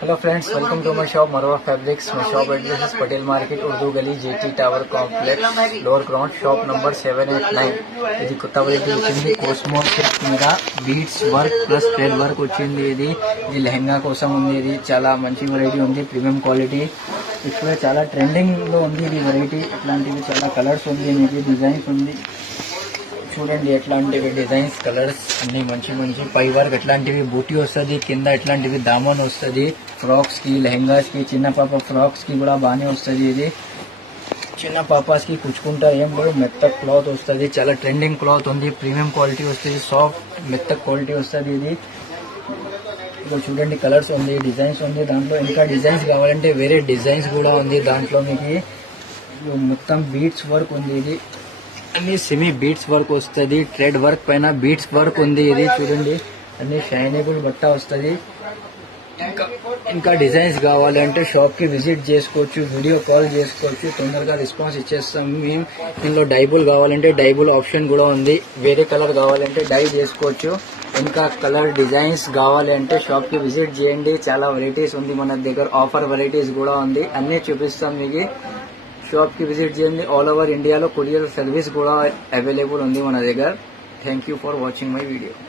Hello friends, welcome to my shop Marwa fabrics. My shop address is Patel market, Urdu गली, JT tower complex, lower ground, shop number 789। ఇది కొత్త variety వచ్చింది, cosmo silk మీద beads work plus thread work వచ్చింది। ఇది లెహంగా కోసం ఉంది। ఇది చాలా మంచి వెరైటీ ఉంది, ప్రీమియం క్వాలిటీ। ఇప్పుడు చాలా ట్రెండింగ్ లో ఉంది ఇది వెరైటీ। ఇట్లాంటివి చాలా కలర్స్ ఉంది, మీకు డిజైన్స్ ఉంది చూడండి। ఎట్లాంటివి డిజైన్స్, కలర్స్ అన్ని మంచి మంచి పై వర్క్ ఎట్లాంటివి బూటీ వస్తుంది, కింద ఎట్లాంటివి దామన్ వస్తుంది। ఫ్రాక్స్ కి, లెహంగాస్ కి, చిన్న పాప ఫ్రాక్స్ కి కూడా బాగానే వస్తుంది। ఇది చిన్న పాపాస్ కి కుచ్చుకుంటా ఏం లేదు, మెత్తక్ క్లాత్ వస్తుంది, చాలా ట్రెండింగ్ క్లాత్ ఉంది, ప్రీమియం క్వాలిటీ వస్తుంది, సాఫ్ట్ మెత్తక్ క్వాలిటీ వస్తుంది। ఇది ఇక్కడ చూడండి, కలర్స్ ఉంది, డిజైన్స్ ఉంది। దాంట్లో ఇంకా డిజైన్స్ కావాలంటే వేరే డిజైన్స్ కూడా ఉంది దాంట్లో। మీకు మొత్తం బీడ్స్ వర్క్ ఉంది, ఇది అన్ని సెమీ బీడ్స్ వర్క్ వస్తుంది, థ్రెడ్ వర్క్ పైన బీడ్స్ వర్క్ ఉంది। ఇది చూడండి, అన్ని షైనబుల్ బట్ట వస్తుంది। ఇంకా డిజైన్స్ కావాలంటే షాప్ కి విజిట్ చేసుకోవచ్చు, వీడియో కాల్ చేసుకోవచ్చు, తొందరగా రెస్పాన్స్ ఇచ్చేస్తాం మేము। దీనిలో డైబుల్ కావాలంటే డైబుల్ ఆప్షన్ కూడా ఉంది, వేరే కలర్ కావాలంటే డై చేసుకోవచ్చు। ఇంకా కలర్ డిజైన్స్ కావాలి అంటే షాప్ కి విజిట్ చేయండి, చాలా వెరైటీస్ ఉంది మన దగ్గర, ఆఫర్ వెరైటీస్ కూడా ఉంది, అన్ని చూపిస్తాం మీకు। షాప్ కి విజిట్ చేయండి। ఆల్ ఓవర్ ఇండియాలో కొరియర్ సర్వీస్ కూడా అవైలబుల్ ఉంది మన దగ్గర। Thank you for watching my video.